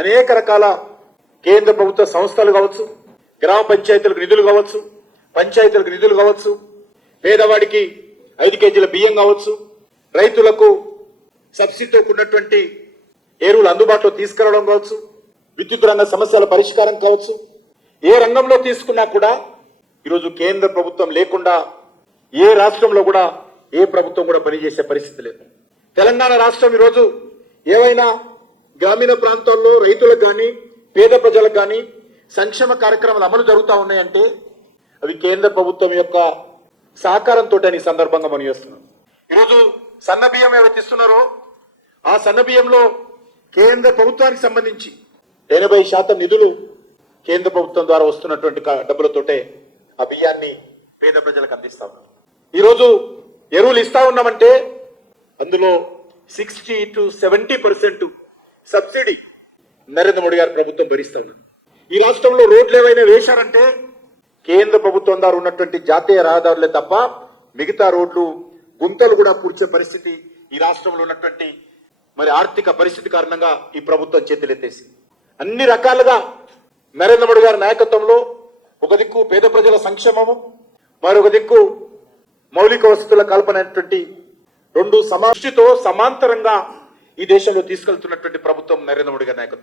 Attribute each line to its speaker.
Speaker 1: అనేక రకాల కేంద్ర ప్రభుత్వ సంస్థలు కావచ్చు గ్రామ పంచాయతీలకు నిధులు కావచ్చు పంచాయతీలకు నిధులు కావచ్చు పేదవాడికి ఐదు కేజీల బియ్యం కావచ్చు రైతులకు సబ్సిడీతో కూడినటువంటి ఎరువులు అందుబాటులో తీసుకురావడం కావచ్చు విద్యుత్ రంగ సమస్యల పరిష్కారం కావచ్చు ఏ రంగంలో తీసుకున్నా కూడా ఈరోజు కేంద్ర ప్రభుత్వం లేకుండా ఏ రాష్ట్రంలో కూడా ఏ ప్రభుత్వం కూడా పనిచేసే పరిస్థితి లేదు. తెలంగాణ రాష్ట్రం ఈరోజు ఏవైనా గ్రామీణ ప్రాంతాల్లో రైతులకు కానీ పేద ప్రజలకు కానీ సంక్షేమ కార్యక్రమాలు అమలు జరుగుతూ ఉన్నాయంటే అవి కేంద్ర ప్రభుత్వం యొక్క సహకారంతో ఈ సందర్భంగా మనం చేస్తున్నాం. ఈరోజు సన్న బియ్యం ఏవైతే ఇస్తున్నారో ఆ సన్న బియ్యంలో కేంద్ర ప్రభుత్వానికి సంబంధించి ఎనభై శాతం నిధులు కేంద్ర ప్రభుత్వం ద్వారా వస్తున్నటువంటి డబ్బులతోటే ఆ బియ్యాన్ని పేద ప్రజలకు అందిస్తా ఉన్నాం. ఈరోజు ఎరువులు ఇస్తా ఉన్నామంటే అందులో sixty to seventy percent subsidy Narendra Modi గారి ప్రభుత్వం భరిస్తా ఉన్నారు ఈ రాష్ట్రంలో రోడ్లు ఏవైనా వేశారంటే కేంద్ర ప్రభుత్వం ద్వారా ఉన్నటువంటి జాతీయ రహదారులే తప్ప మిగతా రోడ్లు గుంతలు కూడా పూడ్చే పరిస్థితి ఈ రాష్ట్రంలో ఉన్నటువంటి మరి ఆర్థిక పరిస్థితి కారణంగా ఈ ప్రభుత్వం చేతులెత్తేసి అన్ని రకాలుగా నరేంద్ర మోడీ గారి నాయకత్వంలో ఒక దిక్కు పేద ప్రజల సంక్షేమము మరొక దిక్కు మౌలిక వసతుల కల్పన అనేటువంటి రెండు సమాష్టితో సమాంతరంగా ఈ దేశంలో తీసుకెళ్తున్నటువంటి ప్రభుత్వం నరేంద్ర మోడీ గారి నాయకత్వం.